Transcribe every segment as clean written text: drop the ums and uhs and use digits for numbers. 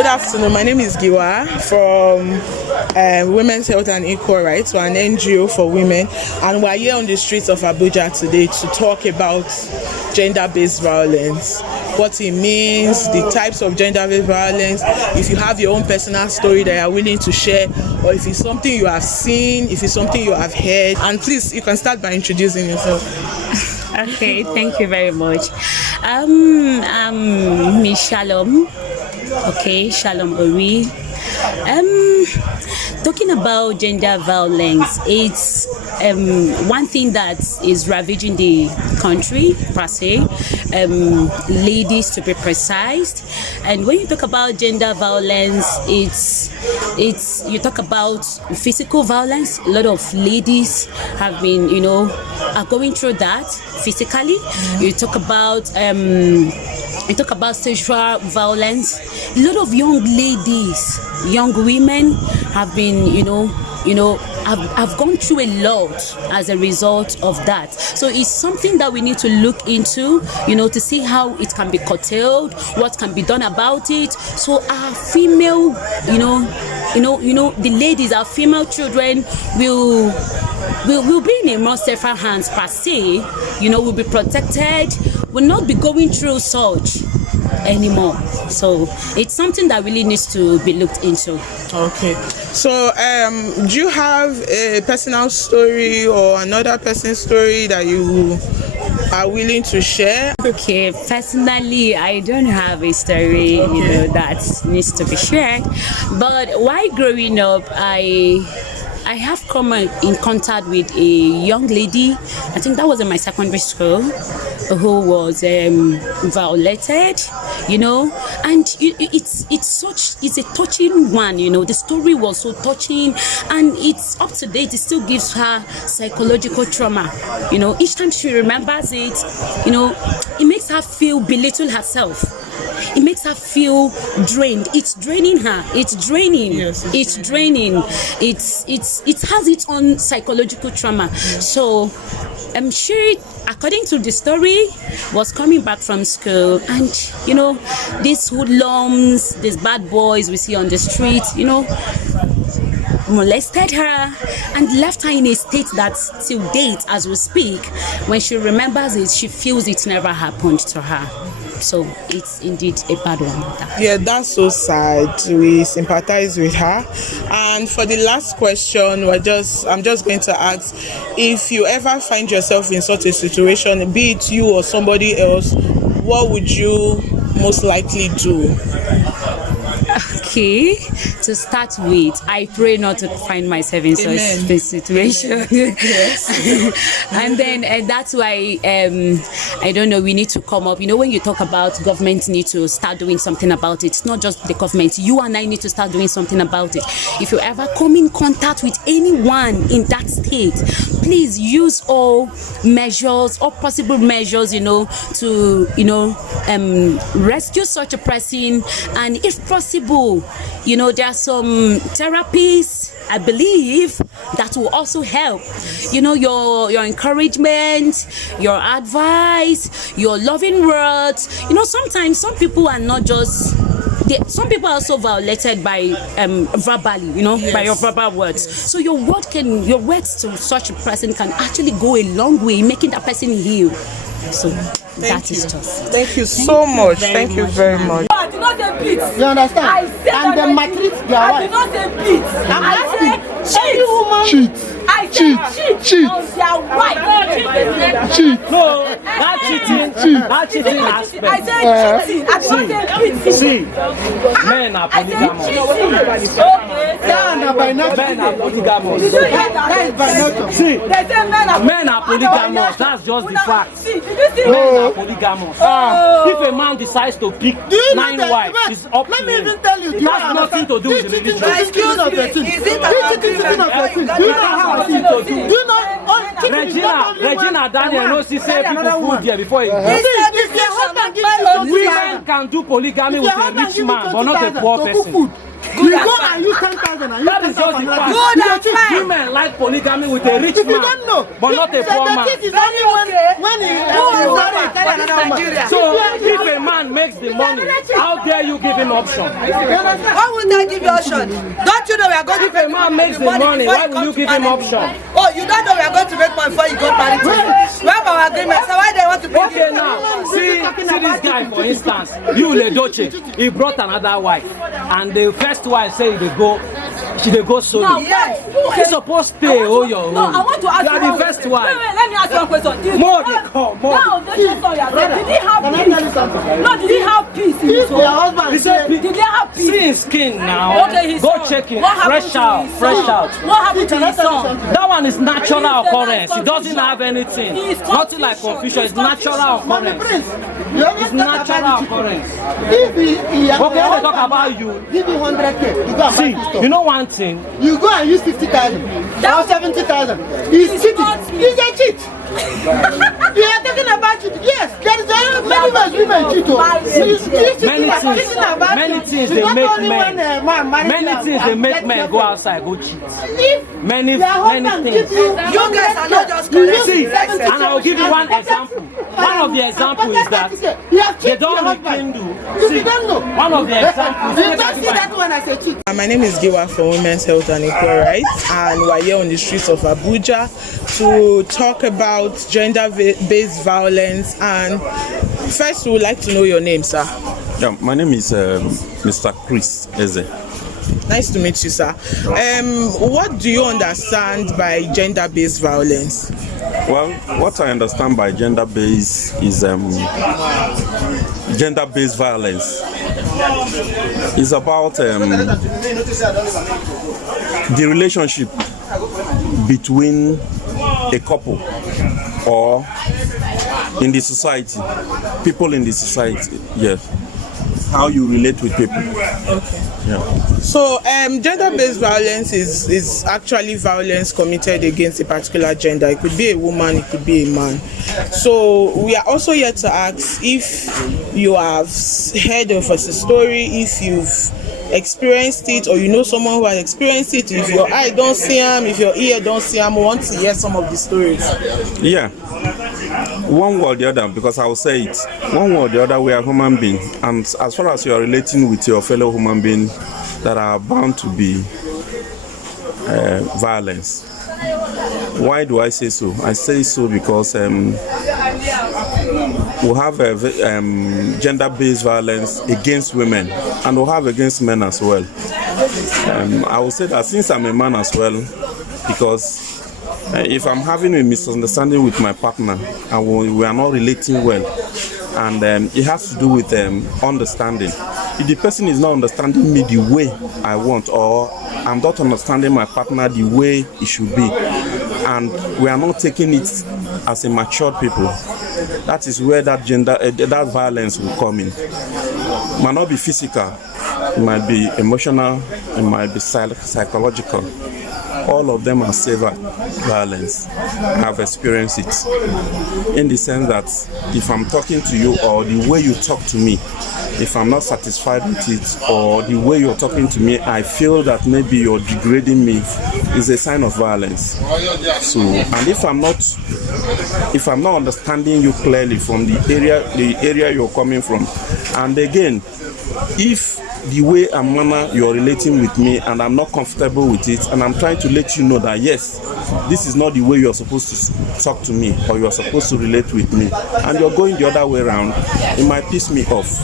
Good afternoon. My name is Giwa from Women's Health and Equal Rights, an NGO for women, and we're here on the streets of Abuja today to talk about gender-based violence, what it means, the types of gender-based violence, if you have your own personal story that you are willing to share, or if it's something you have seen, if it's something you have heard. And please, you can start by introducing yourself. Okay, thank you very much. I'm Miss Shalom. Okay, Shalom Ori. Talking about gender violence, it's one thing that is ravaging the country per se, ladies to be precise. And when you talk about gender violence, it's you talk about physical violence. A lot of ladies have been, are going through that physically. You talk about sexual violence. A lot of young ladies, young women have been, have gone through a lot as a result of that. So it's something that we need to look into, to see how it can be curtailed, what can be done about it. So our female, the ladies, our female children will be in a more safer hands per se. Will be protected, will not be going through such anymore. So it's something that really needs to be looked into. Okay. So do you have a personal story or another person's story that you are willing to share? Okay, personally, I don't have a story, that needs to be shared. But while growing up, I have come in contact with a young lady. I think that was in my secondary school, who was violated, and it's a touching one. The story was so touching, and it's up to date. It still gives her psychological trauma. Each time she remembers it, it makes her feel belittle herself. It makes her feel drained. It's draining her. It's draining. Yes, it's draining. It has its own psychological trauma. So she, according to the story, was coming back from school, and these hoodlums, these bad boys we see on the street, molested her and left her in a state that till date, as we speak, when she remembers it, she feels it never happened to her. So it's indeed a bad one. Yeah, that's so sad. We sympathize with her. And for the last question, I'm just going to ask, if you ever find yourself in such a situation, be it you or somebody else, what would you most likely do? Okay, to start with, I pray not to find myself in such a situation. Yes. And then that's why I don't know, we need to come up. When you talk about government need to start doing something about it, it's not just the government. You and I need to start doing something about it. If you ever come in contact with anyone in that state, please use all measures, all possible measures, to rescue such a person. And if possible, there are some therapies, I believe, that will also help. Your encouragement, your advice, your loving words. Sometimes some people are not just. Some people are also violated by verbally, Yes. by your verbal words. Yes. So your words to such a person can actually go a long way in making that person heal. So that is just. Thank you so much. Thank you very much. I do not say beat. You understand? I say And they maltreat their I wife. do not say beat. I say cheat. Cheat. I say cheat on their wife. Cheat. No, that cheating aspect. I say cheating. I do not say beating. See, men are I say polygamous. cheating. Okay. Yeah, by nature. Men are polygamous. Did you hear That is by that? nature. See, They say men are polygamous. That's just the fact. See, did you see? Men are polygamous. If a man decides to pick Do you know 9 that? wives, Wait, it's up let to me him. even tell you. It has nothing to do with religion. Excuse me, is it an agreement? Do you know? Do you know? Regina Daniel knows she say people food there before he goes. If your husband gives you Women can do polygamy with a rich man, but not a poor person. food. You go and use 10,000 and you That is just the fact. Good and fine. Women like polygamy with a rich If you man, don't know, but not a poor man. It is only when he So if a man makes the money, how dare you give him option? Why would I give you option? Don't you know we are going to If a man makes the money, why will you give him option? Oh, you don't know we are going to make money before you go married to me. We have our agreement, so why they want to bring Okay, you? now see this guy for instance. You Ledoche, he brought another wife, and the first wife say she dey go solo. Yes. You supposed to pay all your own. No, I want to ask you are the first wife. Wait, let me ask you one question. More they come, more. Now, did he have peace? No, did he have peace in his your home? husband He said, Did he have peace? see his skin now. Okay, his Go son. check him. What happened Fresh to out, his fresh son? out. What happened to his son? That one is natural It's a occurrence. It nice doesn't confusion. have anything. It's Nothing like confusion. It's natural Mommy occurrence. Prince, you always It's talk natural about it. occurrence. If he Okay, let me talk about you. give you 100K, you go and See, buy stuff. you know one thing. You go and use 50,000 or 70,000. He's cheating. not me. He's a cheat. You are talking about it. Yes, there is many ways women cheat. Many things they make men. Many things they make men go outside go cheat. Many things. You guys are not just correct. See, and I will give you one example. One of the examples is that they don't rekindle. See, one of the examples. You don't see that when I say cheat. My name is Giwa from Women's Health and Equal Rights, and we're here on the streets of Abuja to talk about gender-based violence. And first, we would like to know your name, sir. Yeah, my name is Mr. Chris Eze. Nice to meet you, sir. What do you understand by gender-based violence? Well, what I understand by gender-based is gender-based violence. It's about the relationship between a couple or in the society, people in the society, yes. How you relate with people. Okay. Yeah. So, gender-based violence is actually violence committed against a particular gender. It could be a woman, it could be a man. So, we are also here to ask if you have heard of a story, if you've experienced it, or you know someone who has experienced it. If your eye don't see him, if your ear don't see him, we want to hear some of the stories. Yeah. One way or the other, because I will say it, one way or the other, we are human beings, and as far as you are relating with your fellow human beings, there are bound to be violence. Why do I say so? I say so because we have gender-based violence against women, and we have against men as well. I will say that since I'm a man as well, because if I'm having a misunderstanding with my partner and we are not relating well, and it has to do with understanding. If the person is not understanding me the way I want, or I'm not understanding my partner the way it should be, and we are not taking it as a matured people, that is where that that violence will come in. It might not be physical, it might be emotional, it might be psychological. All of them are severe violence. I have experienced it in the sense that if I'm talking to you, or the way you talk to me, if I'm not satisfied with it, or the way you're talking to me, I feel that maybe you're degrading me, is a sign of violence. So, and if I'm not understanding you clearly from the area you're coming from, and again, if the way and manner you're relating with me and I'm not comfortable with it, and I'm trying to let you know that yes, this is not the way you're supposed to talk to me or you're supposed to relate with me, and you're going the other way around, it might piss me off.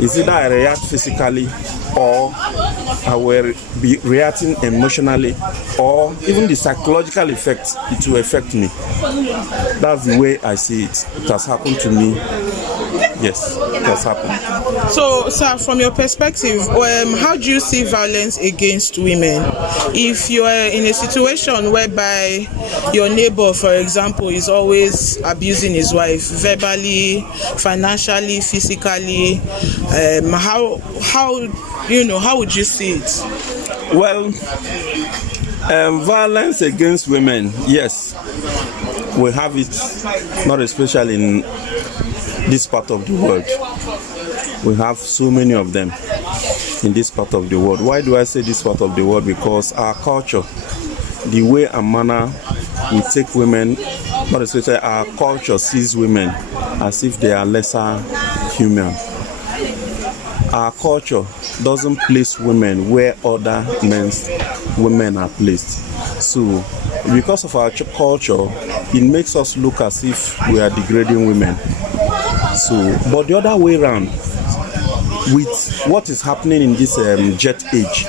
It's either I react physically, or I will be reacting emotionally, or even the psychological effect, it will affect me. That's the way I see it. It has happened to me. Yes, it has happened. So, sir, from your perspective, how do you see violence against women? If you are in a situation whereby your neighbor, for example, is always abusing his wife verbally, financially, physically, how would you see it? Well, violence against women, yes, we have it, not especially in this part of the world. We have so many of them. in this part of the world. Why do I say this part of the world? Because our culture, the way and manner we take women, not especially our culture sees women as if they are lesser human. Our culture doesn't place women where other women are placed. So because of our culture, it makes us look as if we are degrading women. So, but the other way around, with what is happening in this jet age,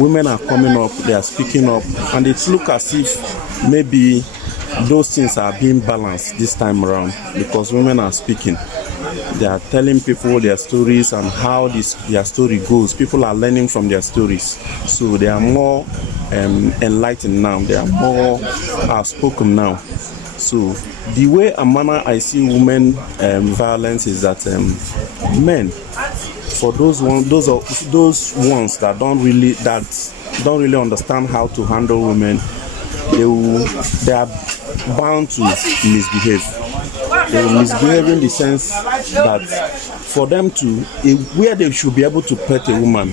women are coming up, they are speaking up, and it looks as if maybe those things are being balanced this time around because women are speaking. They are telling people their stories and how their story goes. People are learning from their stories. So they are more enlightened now. They are more outspoken now. So the way and manner I see women violence is that men, for those ones that don't really understand how to handle women, they are bound to misbehave. They will misbehave in the sense that for them to, where they should be able to pet a woman,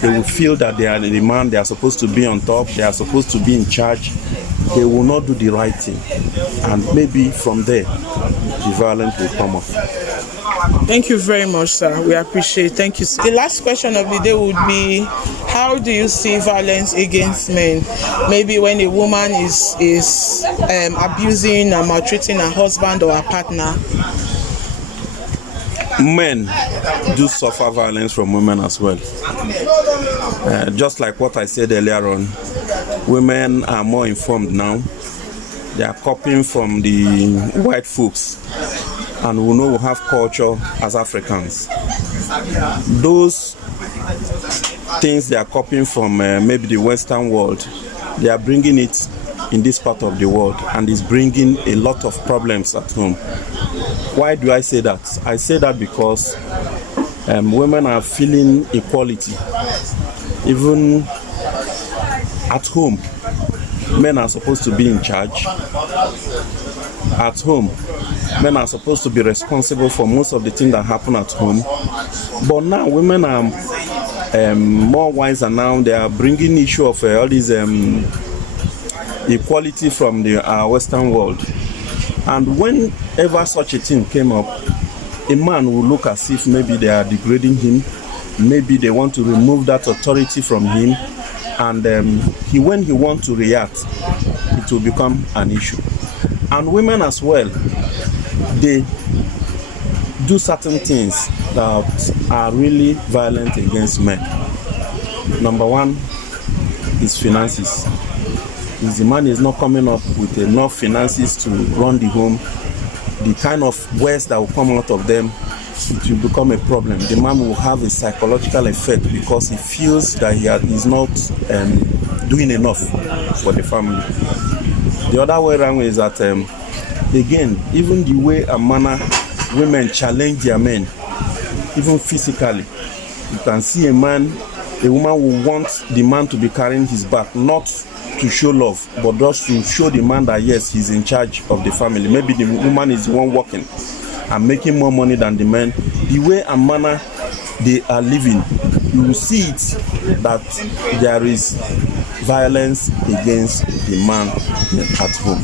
they will feel that they are the man, they are supposed to be on top, they are supposed to be in charge. They will not do the right thing. And maybe from there, the violence will come up. Thank you very much, sir. We appreciate it. Thank you, sir. The last question of the day would be, how do you see violence against men? Maybe when a woman is abusing and maltreating her husband or her partner. Men do suffer violence from women as well. Just like what I said earlier on, women are more informed now. They are copying from the white folks, and we know we have culture as Africans. Those things they are copying from maybe the Western world, they are bringing it in this part of the world, and it's bringing a lot of problems at home. Why do I say that? I say that because women are feeling equality. Even at home, men are supposed to be in charge. At home, men are supposed to be responsible for most of the things that happen at home. But now women are more wiser now. They are bringing issue of all these equality from the Western world. And whenever such a thing came up, a man will look as if maybe they are degrading him, maybe they want to remove that authority from him, and when he wants to react, it will become an issue. And women as well, they do certain things that are really violent against men. Number one is finances. If the man is not coming up with enough finances to run the home, the kind of words that will come out of them, it will become a problem. The man will have a psychological effect because he feels that he is not doing enough for the family. The other way around is that, again, even the way and manner women challenge their men, even physically. You can see a woman will want the man to be carrying his back, not to show love, but just to show the man that yes, he's in charge of the family. Maybe the woman is the one working and making more money than the man. The way and manner they are living, you will see it that there is violence against the man at home.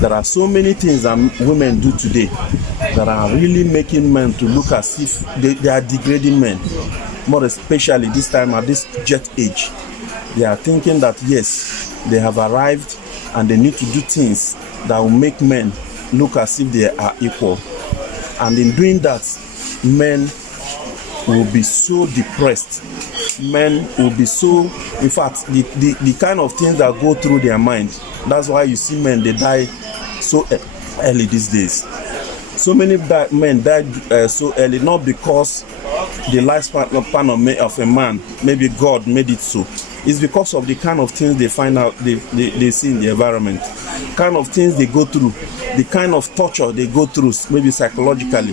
There are so many things that women do today that are really making men to look as if they are degrading men. More especially this time at this jet age. They are thinking that yes, they have arrived and they need to do things that will make men look as if they are equal. And in doing that, men will be so depressed. Men will be so, in fact, the kind of things that go through their mind. That's why you see men, they die so early these days. So many men died so early, not because the lifespan of a man, maybe God made it so. It's because of the kind of things they find out, they see in the environment, kind of things they go through, the kind of torture they go through, maybe psychologically.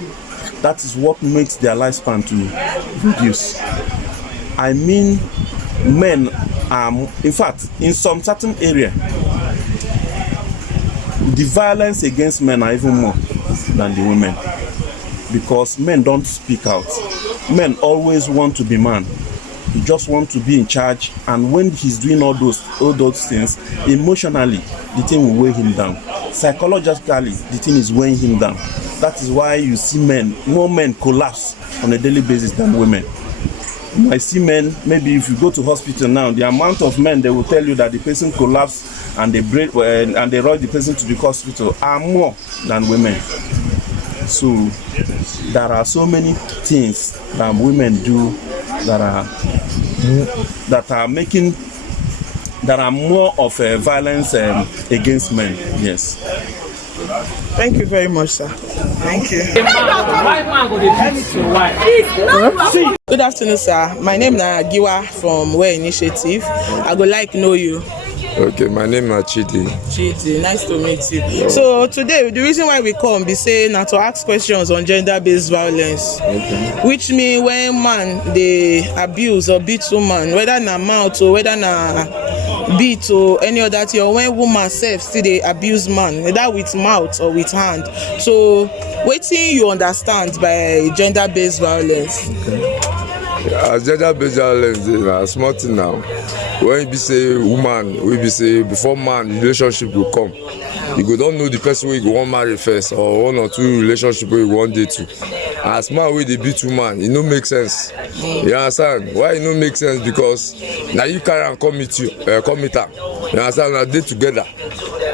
That is what makes their lifespan to reduce. I mean, men in fact, in some certain area, the violence against men are even more than the women, because men don't speak out. Men always want to be man. He just wants to be in charge, and when he's doing all those things, emotionally, the thing will weigh him down. Psychologically, the thing is weighing him down. That is why you see more men collapse on a daily basis than women. I see men, maybe if you go to hospital now, the amount of men they will tell you that the person collapsed and they rush the person to the hospital are more than women. So there are so many things that women do that are more of a violence against men. Yes. Thank you very much, sir. Thank you. Good afternoon, sir. My name is Giwa from Where Initiative. I would like to know you. Okay, my name is Chidi. Chidi, nice to meet you. So today, the reason why we come be saying now to ask questions on gender-based violence, which mean when man they abuse or beat woman, whether na mouth or whether na beat or any other thing, or when woman self still they abuse man, whether with mouth or with hand. So, what thing you understand by gender-based violence? As gender-based violence is a small thing now. When you say woman, we be say before man relationship will come. You go don't know the person where you go want marry first, or one or two relationship where you want date to. As man wey dey beat woman, it no make sense. You understand? Why it no make sense? Because now you carry and come meet her. You understand? Now dey together.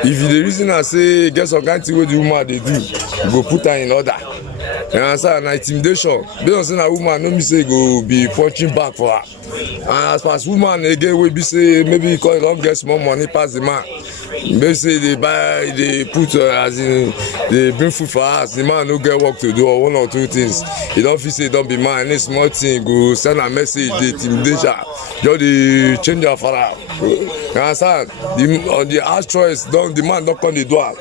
If the reason I say get some kind of thing wey the woman they do, you go put her in order. You understand? Na intimidation. Based on say na woman, no me say go be punching back for her. And as far as woman again, we be say maybe because you don't get small money pass the man. Maybe say they buy, they put as in they bring food for us. The man no get work to do or one or two things. He don't feel say don't be man. Any small thing go send a message. The intimidation, just the change of father. You understand? On the house choice, the man don't come the door.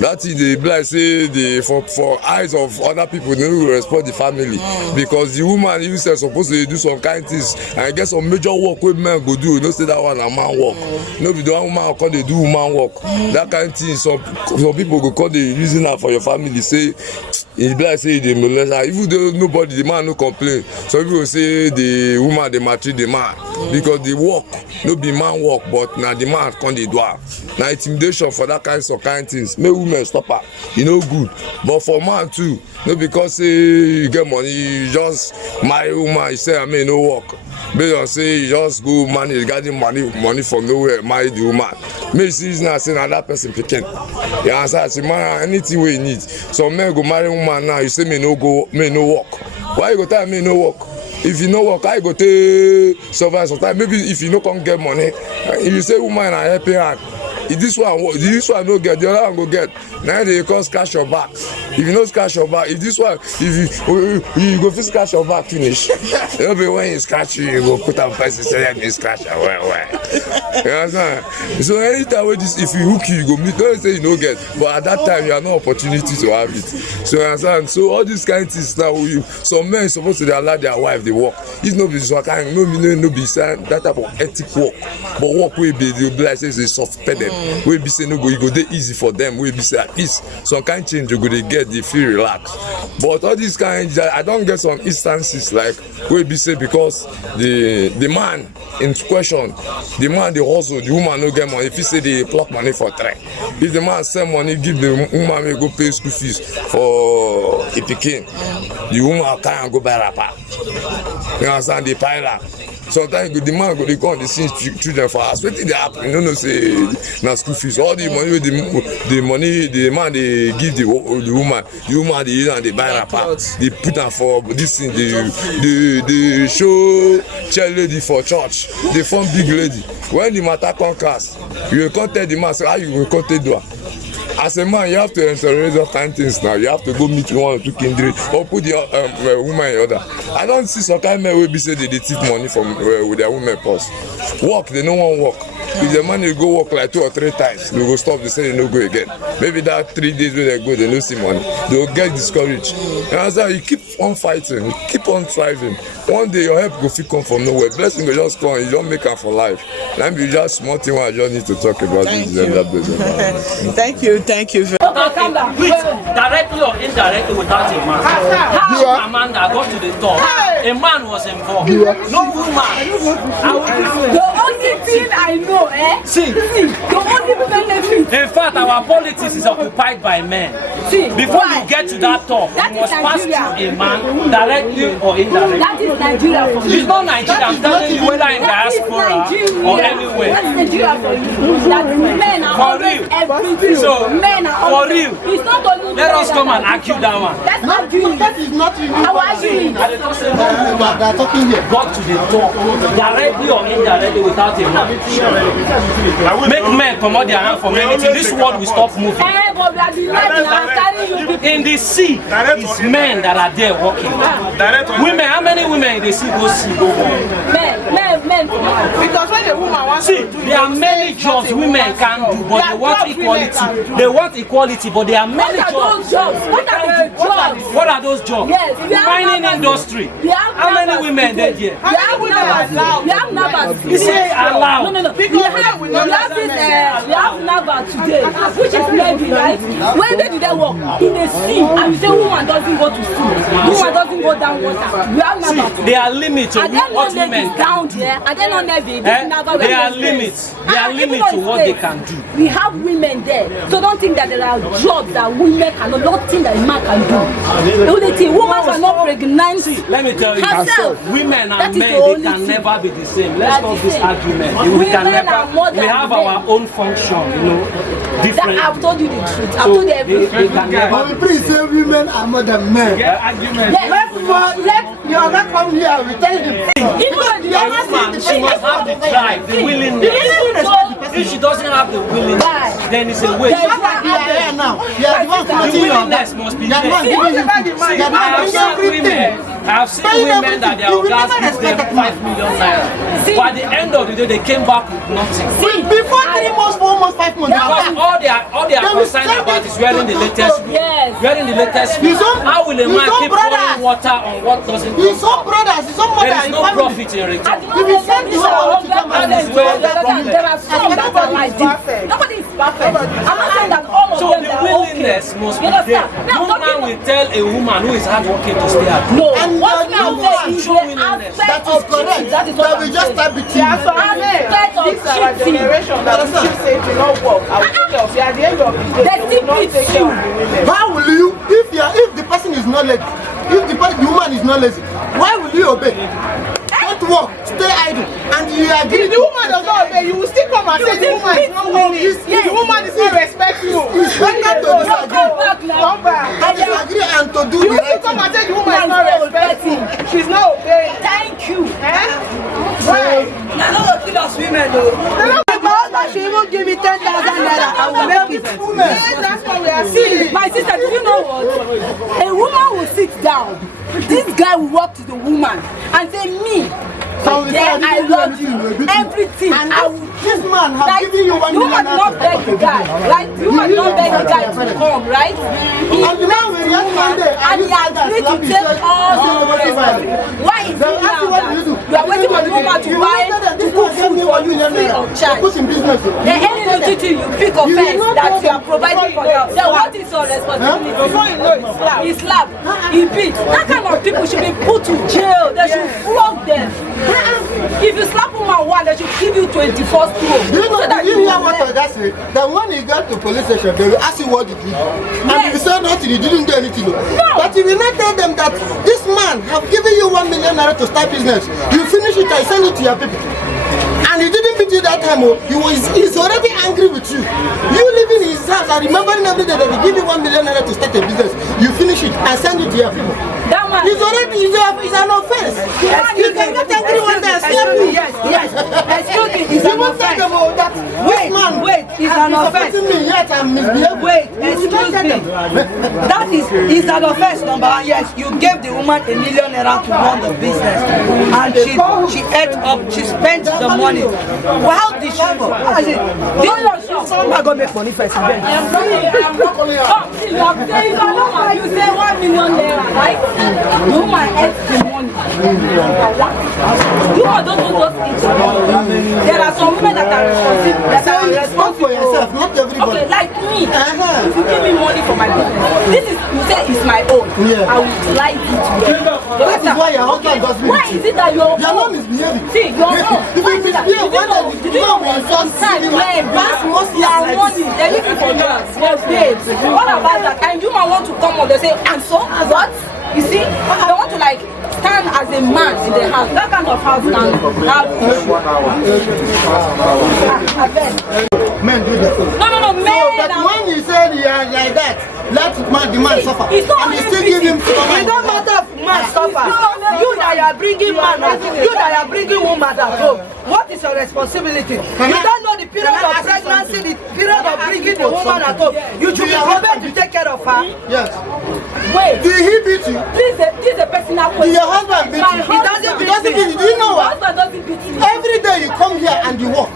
That is the like say for eyes of other people they will respect the family because the woman you say supposed to do some kind of things and get some major work wey men go do. You know say that one a man work. No be the one woman call they do woman work. That kind of thing some people go call the reason for your family say e be like say they molest her. Even though nobody the man no complain. Some people say the woman they maltreat the man because the work no be man work but na the man come dey do am. Na intimidation for that kind of things. Make women stop her. E no good. But for man too, no because say you get money, you just marry woman, you say I mean no work. Based on say you just go manage getting money from nowhere, marry the woman. Make see now say na that person picking. You understand? Say man anything wey you need. Some men go marry woman now, you say me no work. Why you go tell me no work? If you no work, I go take survive sometimes. Maybe if you no come get money, if you say woman are helping hand. If this one no get, the other one go get. Now they call scratch your back. If you no scratch your back, if you go fit scratch your back finish. It'll be when you scratch you go put up person say let me scratch your well. You understand? So anytime with this, if you hook you go meet. Don't say you no get, but at that time you have no opportunity to have it. So you understand? So all these kind of things now, some men supposed to allow their wife they work. If no be so kind, no be saying that type of ethic work, but work will be the like say it's soft pedal. We be say no go, you go dey easy for them. We be say at least some kind change you go dey get, they feel relaxed. But all these kind, I don't get some instances like we be say because the man in question, the man they hustle, the woman no get money. If you say they pluck money for try, if the man send money, give the woman may go pay school fees for a pikin, the woman can go buy rapper. You understand? The pilot. Sometimes the man go dey come dey see children for house. Wetin dey happen? You no know say na school fees. All the money wey the man dey give the woman dey use am dey buy wrapper. Dey put am for this thing. Dey show chair lady for church. Dey form big lady. When the matter come cast, you go come tell the man say how you go come take do am. As a man, you have to interrogate all kind of things now. You have to go meet one or two kindred or put the woman in order. I don't see some kind of men will be say they thief money from with their women purse. Work, they no want work. If the man they go work like 2 or 3 times, they go stop, they say they no go again. Maybe that 3 days where they go, they no see money. They will get discouraged. And as you keep on fighting, you keep on thriving. One day your help go fit come from nowhere. Blessing will just come, you don't make her for life. That be just small thing I just need to talk about. Thank you. Thank you. Which directly or indirectly without a man. How a man that got to the top a man was involved. No woman. The only thing I know, See, the only benefit. in fact, our politics is occupied by men. See, Before you get to that top, That you must is pass Nigeria. through a man directly or indirectly. That is Nigeria for me. It's not Nigeria, I'm telling you, whether in That is diaspora Nigeria. or anywhere. That's Nigeria for you. That men are For always real. everything. So, Men are for always. real. It's not only Let men us come that and are argue that one. That's arguing. That is not you. How arguing? I don't say no. They are talking here. Got to the top, directly or indirectly without a man. Make men come out their hand from anything. This world will stop moving. But we are denying and carrying you people. In the sea, it's men that are there working. Women, how many women in the sea go see go home? Men. Because when a woman wants See, to do there are many jobs women can do, but they want equality. They want equality, but there are many What are those jobs. jobs? What are the jobs? What are those jobs? Yes, we have Mining numbers. industry. We have How many numbers women today. there? We have numbers. We have numbers. You say allowed. No. We have numbers today, which is maybe right. When they do their work in the sea, and you say woman doesn't go to sea, woman doesn't go down water. We have numbers. There are limits to I don't know what they women can down there. I don't know Navy. There are limits. There are limits to what they can do. We have women there, so don't think that there are jobs that women cannot. Don't think that a man can do. The only thing, women cannot pregnant. Let me tell you, herself. women That and is men, the they only can thing. never be the same. Let's That stop is this it. argument. We Women can are never. more We than have men. our own function, different. I've told you the truth. I've So told you they everything. can never. But we please say women are more than men. Argument. Let your other come here. We tell him. Even A woman, she must have the drive, the willingness. If she doesn't have the willingness, then it's a waste. Just like you are here now. You are the one The putting your willingness must be You are the one there. giving you. See, You are the I one have doing seen everything. women. I have seen women that their organs give them 5 million naira. But at the end of the day, they came back with nothing. Before 3 months, 4 months, 5 months. Because all they are concerned about is wearing the latest clothes. Yes. Wearing the latest clothes. How will a man keep pouring water on what doesn't His come? own brothers, his own mother, There is his no family. profit in return. If you send the whole world to come and That is where the problem. There are some that are like this. Nobody is perfect. I'm not saying that all of So them the are willingness okay. must You be there. understand? Now, No man talking will tell a woman who is hardworking to stay at home. No, And what the we are woman saying is show the willingness. aspect That is of correct. cheating. That is But what we I'm just saying. start between. Aspect of This our cheating. generation that will still say it will not work. I will take care of you. At the end of the day, They they will not think take it's care of you. the women. Why will you, if the person is not lazy, if the woman is not lazy, why will you obey? Don't work, stay idle, and you agree. If the woman does not obey, you will still come and say the woman is not willing. If the woman is not respect you, It's better to disagree. come back. To disagree and to do You the will right still come thing. and say the woman is not respectful. She's not obeying. Thank you. Why? You're not kill us women though. My husband should even give me 10,000 naira. I will make it. Yes, that's what we are seeing. My sister, do you know what? A woman will sit down. This guy will walk to the woman and say, me, So yeah, I love you. Everything. And I will this man has like, given you 1 the woman million not beg the guy. Like, the woman not beg the guy to come, right? And the man will react one day And he agreed to take all the responsibility. Why is it They'll ask you what now you do. that you are waiting for the woman to buy, to cook food for you free of charge? Put in business. The any little thing you pick offense that you are providing for them. Then what is your responsibility? Before you know it, He slap, he beat. That kind of people should be put to jail. They should flog them. If you slap woman one, they should give you 24 stroke. Do you know, So that do you hear will what learn. I just said? That when he got to police station, they will ask you what he did. And if you say nothing, he didn't do anything. No. But if you not tell them that this man have given you 1 million naira to start business, you finish it and send it to your people. And he didn't beat you that time, he's already angry with you. You live in his house and remembering every day that he give you 1 million naira to start a business, you finish it and send it to your people. That man. It's already it's an offense. You can get angry one day and slap you. Yes. Excuse me, it's You an won't talk offense. about that. This man, Wait, it's an offense. me yet I'm misbehaving. Wait, You will not excuse tell me. them. That is an offense, number one. Yes, you gave the woman $1 million to run the business, and she ate up. She spent the money. Well, how did she? I said, someone go make money first. I'm not calling her. You say $1 million, right? The woman ate the money. You don't know those things. There are some women that are responsible. Speak for yourself, not everybody. Okay, like me, if you give me money for my business, this is, you say it's my own. Yeah. I will like it well. That is why your husband does me. Why is it that your mom is behaving? See, your mom. Why is it that? Did you know sometimes men back their money, they leave it for girls, for babes. What about that? And you might want to come on, they say, and so what? You see, they want to like stand as a man in the house. That kind of house can have Men do that. No, men. So, but when you say you are like that, let the man suffer. It's not and you still give him it don't matter if man suffer. You that are bringing man, you that are bringing woman at home. What is your responsibility? You don't know the period of pregnancy, the period of bringing the woman at home. You should be prepared to take care of her. Yes. Wait. Did he beat you? This is a personal question. Did your husband beat you? He doesn't beat me. Do you know what? My husband doesn't beat me. Every day you come here and you walk.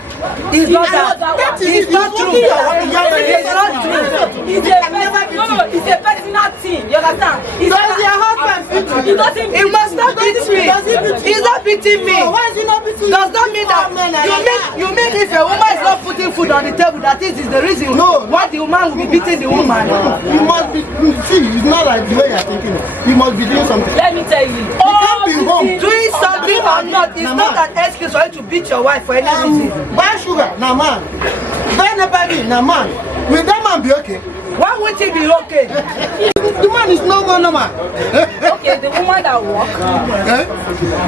It's not that. It's not true. It's not true. It's a personal thing. You understand? Does your husband beat you? He doesn't. He must not beat me. He's not beating me. Why is he not beating you? Does that mean that you mean if a woman is not putting food on the table, that is the reason why the woman will be beating the woman? You must be. See, it's not like the way you're thinking. You must be doing something. Let me tell you. You can't be home. Doing something or not is not an excuse for you to beat your wife for any reason. Buy sugar, na man. Buy nepali, na man. Will that man be okay? Why won't he be okay? The man is no more normal. Okay, the woman that walk.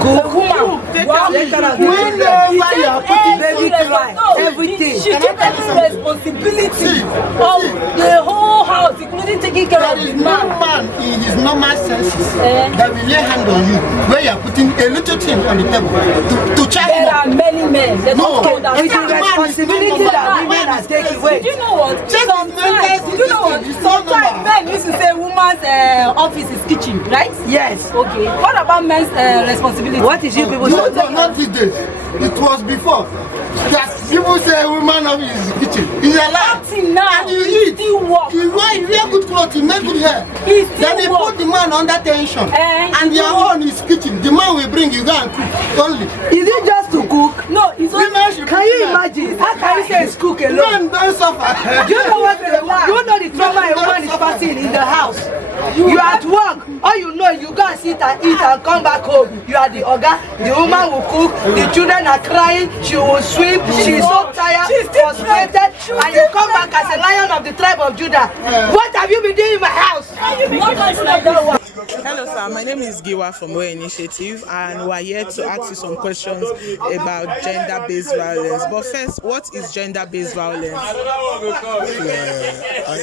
Good. The woman. Whenever you are putting baby cry, everything. She takes every responsibility of the whole house, including taking care of the man. No man in his normal senses that will lay hand on you where you are putting a little thing on the table to charge him. There are many men. They don't call that. It's the responsibility that women are taking. Wait, do you know what? Sometimes men used to say woman's office is kitchen, right? Yes. Okay. What about men's responsibility? What is you people saying? No, not these days. It was before. That people say woman office is kitchen. It's a lie. Now. And you eat. Still work. You wear good clothes, you make good hair. Then they put the man under tension. And your own is kitchen. The man will bring you go and cook only. Is it just to cook? No, it's only. Can you imagine? How can you say it's cook alone? Men don't suffer. Do you know what? You know the trauma a woman is passing in the house. You are at work. All you know, you go and sit and eat and come back home. You are the oga. The woman will cook. The children are crying. She will sweep. She's so tired, frustrated, and you come back as a lion of the tribe of Judah. What have you been doing in my house? Hello sir, my name is Giwa from Way Initiative and we're here to ask you some questions about gender-based violence. But first, what is gender-based violence? I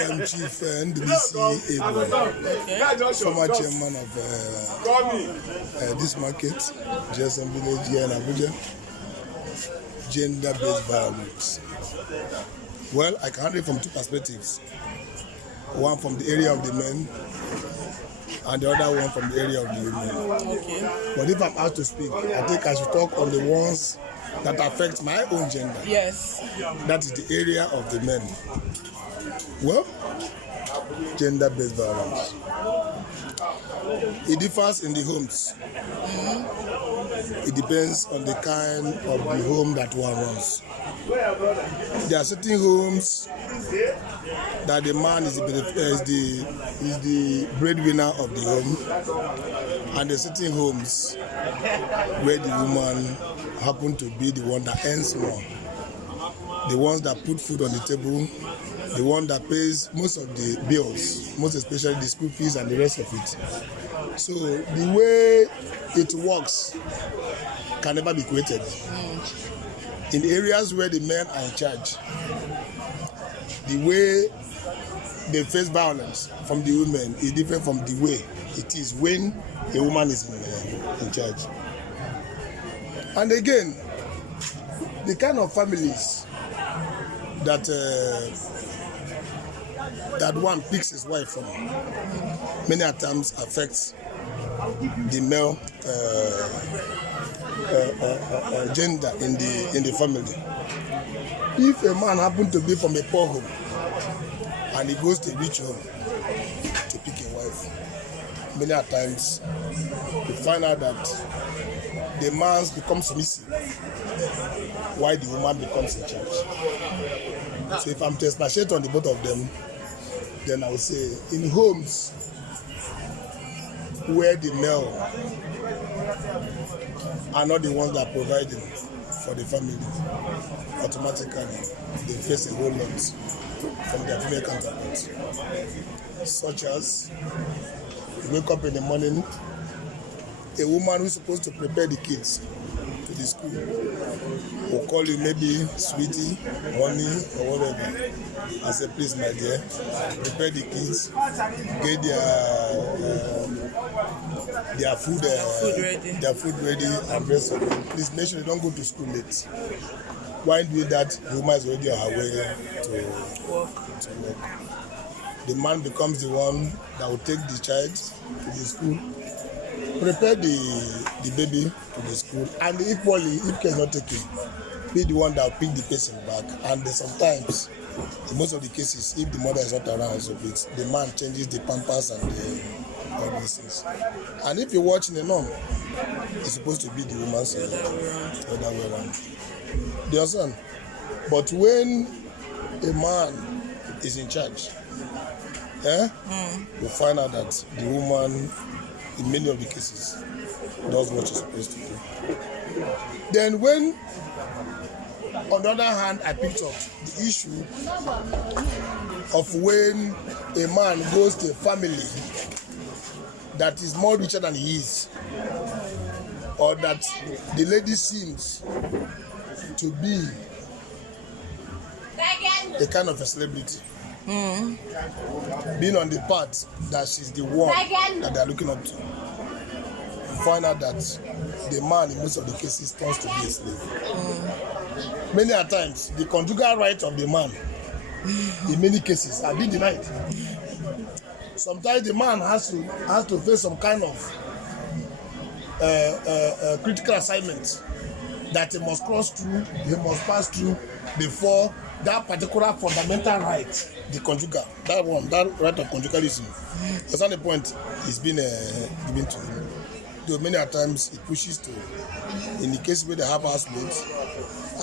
am Chief NDBC Able, former chairman of this market, GSM Village here in Abuja. Gender-based violence. Well, I can handle it from two perspectives. One from the area of the men and the other one from the area of the women. Okay. But if I'm asked to speak, I think I should talk on the ones that affect my own gender. Yes. That is the area of the men. Well, gender-based violence. It differs in the homes. It depends on the kind of the home that one runs. There are certain homes that the man is the breadwinner of the home, and there are certain homes where the woman happens to be the one that earns more, the ones that put food on the table, the one that pays most of the bills, most especially the school fees and the rest of it. So the way it works can never be created. In areas where the men are in charge, the way they face violence from the women is different from the way it is when a woman is in charge. And again, the kind of families that that one picks his wife from many a times affects the male gender in the family. If a man happens to be from a poor home and he goes to a rich home to pick a wife, many a times you find out that the man becomes submissive while the woman becomes in charge. So if I'm to expatiate on the both of them, then I would say in homes where the male are not the ones that are providing for the family, automatically they face a whole lot from their female counterparts. Such as, you wake up in the morning, a woman who's supposed to prepare the kids to the school will call you maybe sweetie, honey, or whatever, and say, please my dear, prepare the kids, get their food ready and rest of it. Please make sure they don't go to school late. While doing that, the woman is already on her way to work. The man becomes the one that will take the child to the school, prepare the baby to the school, and equally, if care is not taken, be the one that will pick the person back. And sometimes, in most of the cases, if the mother is not around, so the man changes the pampers and all these things. And if you watch in the norm, it's supposed to be the woman's the other way around. Do you understand? But when a man is in charge, you find out that the woman, in many of the cases, does what she's supposed to do. Then when, on the other hand, I picked up the issue of when a man goes to a family that is more richer than he is, or that the lady seems to be a kind of a celebrity. Being on the part that she's the one that they're looking up to, you find out that the man in most of the cases turns to be a slave. Many a times, the conjugal rights of the man, in many cases, are being denied. Sometimes the man has to face some kind of critical assignment that he must cross through, he must pass through before that particular fundamental right, the conjugal, that right of conjugalism, at some point is being given to him. Though many a times it pushes to, in the case where they have housemates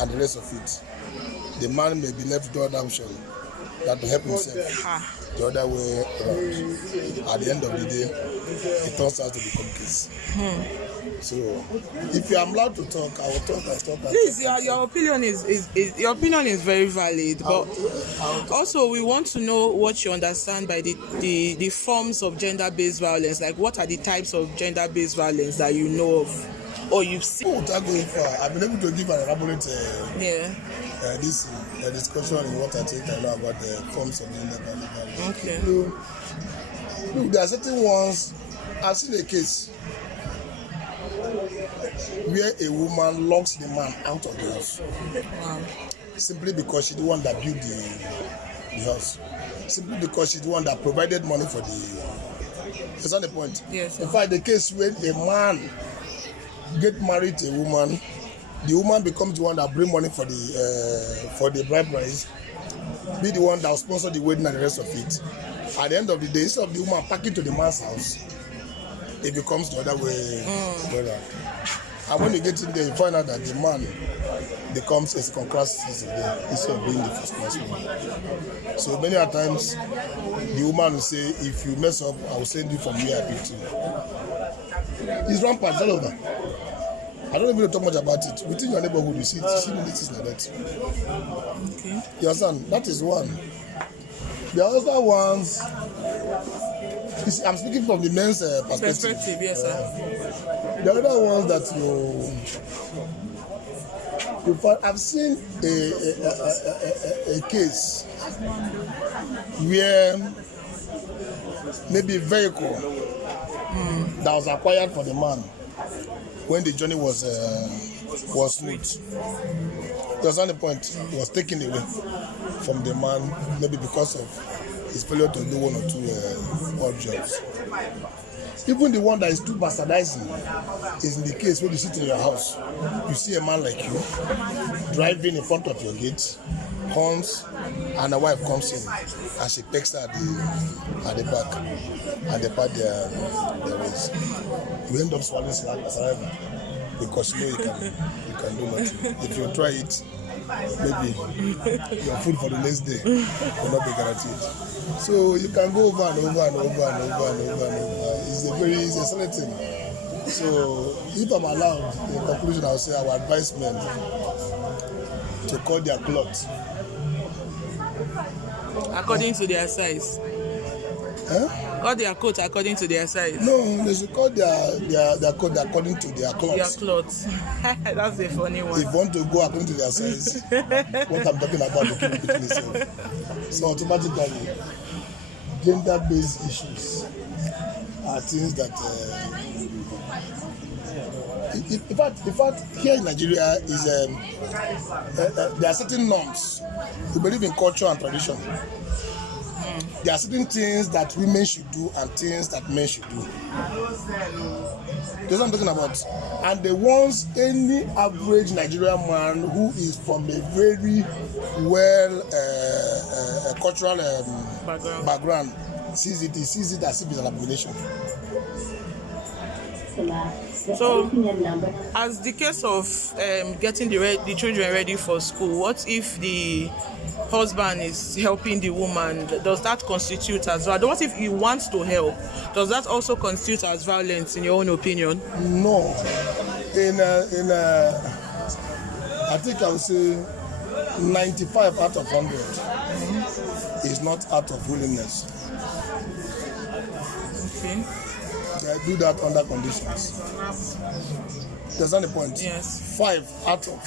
and the rest of it, the man may be left without option than to help himself. The other way around. At the end of the day, it turns out to become case. So, if you are allowed to talk, I will talk and talk. Please, your opinion is very valid. But also, we want to know what you understand by the forms of gender-based violence. Like, what are the types of gender-based violence that you know of or you've seen? Without going far, I've been able to give an elaborate this discussion in what I think I know about the forms of gender-based violence. Okay. Look, there are certain ones. I've seen a case where a woman locks the man out of the house. Wow. Simply because she's the one that built the house. Simply because she's the one that provided money for the... That's not the point. Yes. In fact, the case when a man get married to a woman, the woman becomes the one that bring money for the bride price, be the one that will sponsor the wedding and the rest of it. At the end of the day, instead of the woman packing to the man's house, it becomes the other way around. And when you get in there, you find out that the man becomes a second class citizen instead of being the first class one. So many a times, the woman will say, if you mess up, I will send you from where I picked you. It's rampant all over. I don't even talk much about it. Within your neighborhood, you see things like that. Okay. You understand? That is one. The other ones, I'm speaking from the men's perspective. Yes, sir. The other ones that you find, I've seen a case where maybe a vehicle that was acquired for the man when the journey was smooth. That's not the point. It was taken away from the man, maybe because of his failure to do one or two odd jobs. Even the one that is too bastardizing is in the case when you sit in your house, you see a man like you driving in front of your gate, horns, and a wife comes in and she pecks her at the back and they part their waist. You end up swallowing saliva because you know you can do nothing. If you try it, maybe your food for the next day will not be guaranteed. So you can go over and over and over and over and over and over. It's a solid thing. So if I'm allowed, in conclusion, I'll say I would advise men to cut their cloth according to their size. Cut their coat according to their size. No, they should cut their coat according to their cloth. Their clothes. That's a funny one. If you want to go according to their size, what I'm talking about, they keep repeating itself. So automatically, gender-based issues are things that, in fact, here in Nigeria is there are certain norms. We believe in culture and tradition. There are certain things that women should do and things that men should do. That's what I'm talking about. And the ones any average Nigerian man who is from a very well cultural background sees it as if it's an abomination. So, as the case of getting the children ready for school, what if the husband is helping the woman? Does that constitute as well? What if he wants to help? Does that also constitute as violence in your own opinion? No. I think I would say 95 out of 100 is not out of willingness. Okay. They do that under conditions. That's not the point. Yes. 5 out of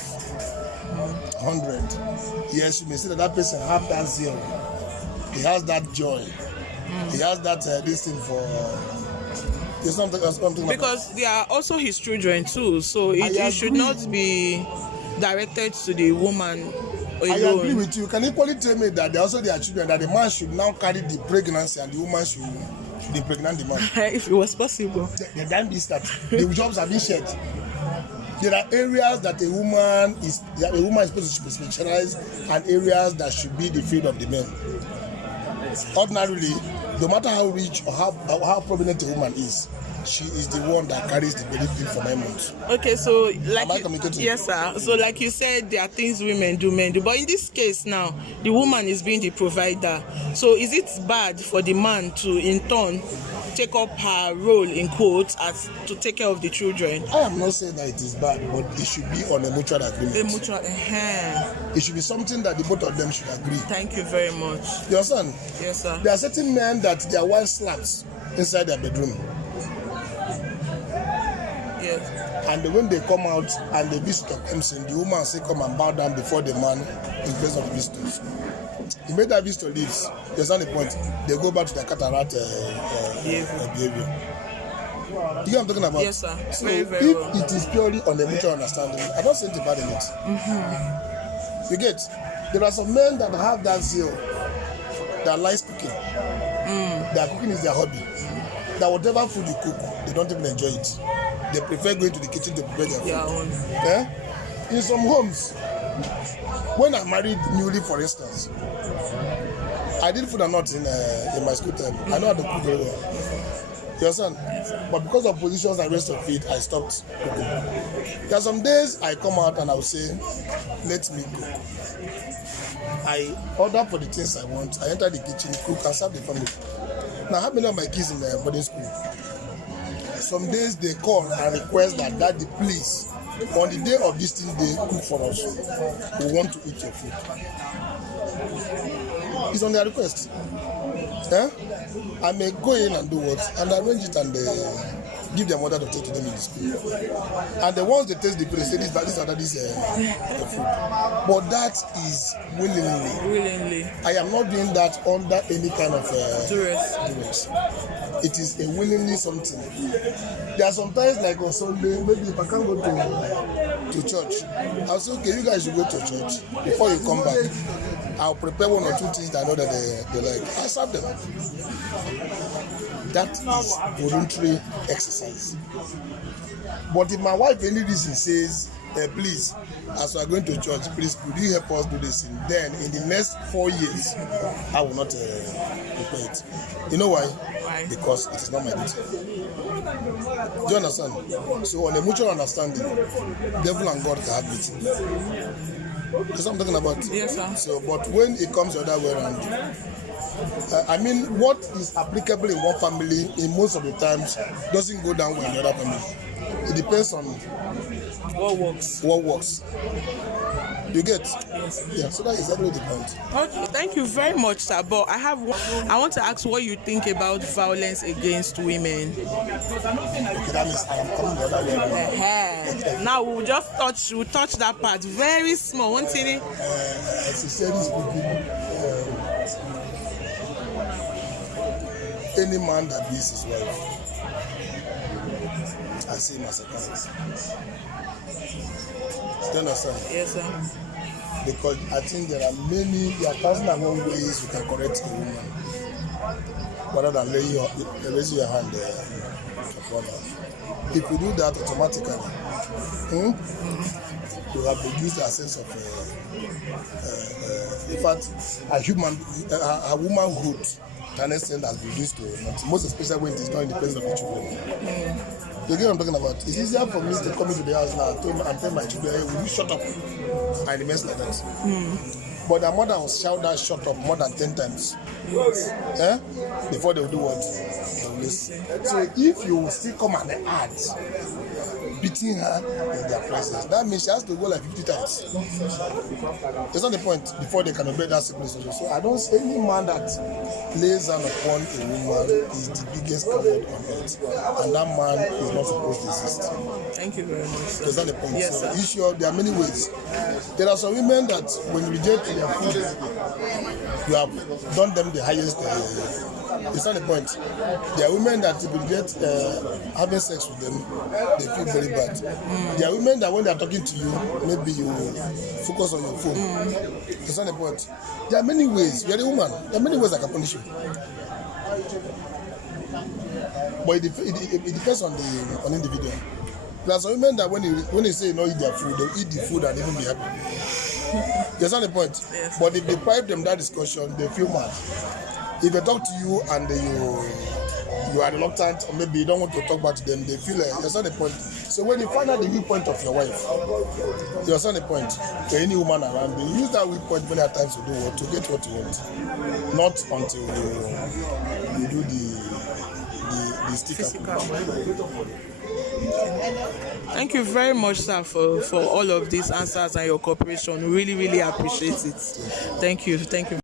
100. Yes, you may say that person have that zeal. He has that joy. He has that this thing for. It's something because they are also his children too, so it should not be directed to the woman alone. I agree with you. You can equally tell me that they also their children, that the man should now carry the pregnancy and the woman should impregnate the man. If it was possible. They done this, that the jobs have been shared. There are areas that a woman is supposed to specialize and areas that should be the field of the men. Ordinarily, no matter how rich or how prominent a woman is, she is the one that carries the baby for 9 months. Okay, so like yes, sir. So like you said, there are things men do. But in this case now, the woman is being the provider. So is it bad for the man to in turn take up her role in quotes as to take care of the children? I am not saying that it is bad, but it should be on a mutual agreement. It should be something that the both of them should agree. Thank you very much. Your son? Yes, sir. There are certain men that their wife slaps inside their bedroom. Yes. And when they come out and the visitor comes in, the woman say come and bow down before the man in place of the visitors. The minute that visitor leaves, there's not the point. They go back to their cataract behavior. You know what I'm talking about? Yes, sir. So very, very if well. it is purely on a mutual understanding, I don't see anything bad in it. You get? There are some men that have that zeal, that likes cooking. Their cooking is their hobby. That whatever food you cook, they don't even enjoy it. They prefer going to the kitchen to prepare their food. In some homes, when I married newly, for instance, I did food and not in my school time. I know how to cook very well. You understand? But because of positions and rest of it, I stopped cooking. There are some days I come out and I will say, let me cook. I order for the things I want. I enter the kitchen, cook, and serve the family. Now, I have many of my kids in the boarding school. Some days they call and request that daddy, please, on the day of this thing, they cook for us. We want to eat your food. It's on their request. I may go in and do what? And arrange it and give their mother to take to them in the school. And the ones they taste the food, they say this food. But that is willingly. I am not doing that under any kind of duress. It is a willingly something. There are sometimes like on Sunday, maybe if I can't go to church, I'll say, okay, you guys should go to church. Before you come back, I'll prepare 1 or 2 things that I know that they like. I serve them. That is voluntary exercise. But if my wife for any reason says, please, as we are going to church, please could you help us do this thing? Then in the next 4 years, I will not prepare it. You know why? Because it is not my duty. Do you understand? So on a mutual understanding, devil and God can have meeting. That's what I'm talking about. Yes, sir. So, but when it comes the other way around, I mean, what is applicable in one family, in most of the times, doesn't go down well in the other family. It depends on What works? what works. You get? Yes. Yeah, so that is exactly the point. Okay, thank you very much, sir. But I want to ask what you think about violence against women. Okay, that means I am coming the other way around. Now we'll touch that part very small. One thing. Sincerely speaking, any man that beats his wife, I see him as a coward. Do you understand? Yes, sir. Because I think there are 1,001 ways you can correct a woman, rather than raising your hand upon her. If you do that automatically, you have reduced a sense of, in fact, a womanhood to an extent has reduced to nothing. Most especially when it is not in the presence of the children. You get what I'm talking about? It's easier for me to come into the house now and tell my children, hey, will you shut up? And it remains like that. But their mother will shout that shut up more than 10 times. Before they will do what? They will listen. So if you still come and add beating her in their presence, that means she has to go like 50 times. That's not the point before they can obey that sickness. So I don't see any man that lays hand upon a woman is the biggest coward on earth. And that man is not supposed to exist. Thank you very much, sir. That's not the point. Yes, so sir. issue, there are many ways. There are some women that when you get to their food, you have done them the highest. It's not the point. There are women that if you get having sex with them, they feel very bad. There are women that when they are talking to you, maybe you focus on your phone. It's not the point. There are many ways. You are a woman. There are many ways I can punish you. But it depends on the individual. There are some women that when they say no eat their food, they'll eat the food and even be happy. That's not the point. Yes. But if they deprive them that discussion, they feel mad. If they talk to you and you are reluctant, or maybe you don't want to talk back to them, they feel that's not the point. So when you find out the weak point of your wife, that's not the point. To any woman around you, use that weak point many times to do what? To get what you want. Not until you do the sticker. Thank you very much, sir, for all of these answers and your cooperation. We really, really appreciate it. Thank you. Thank you.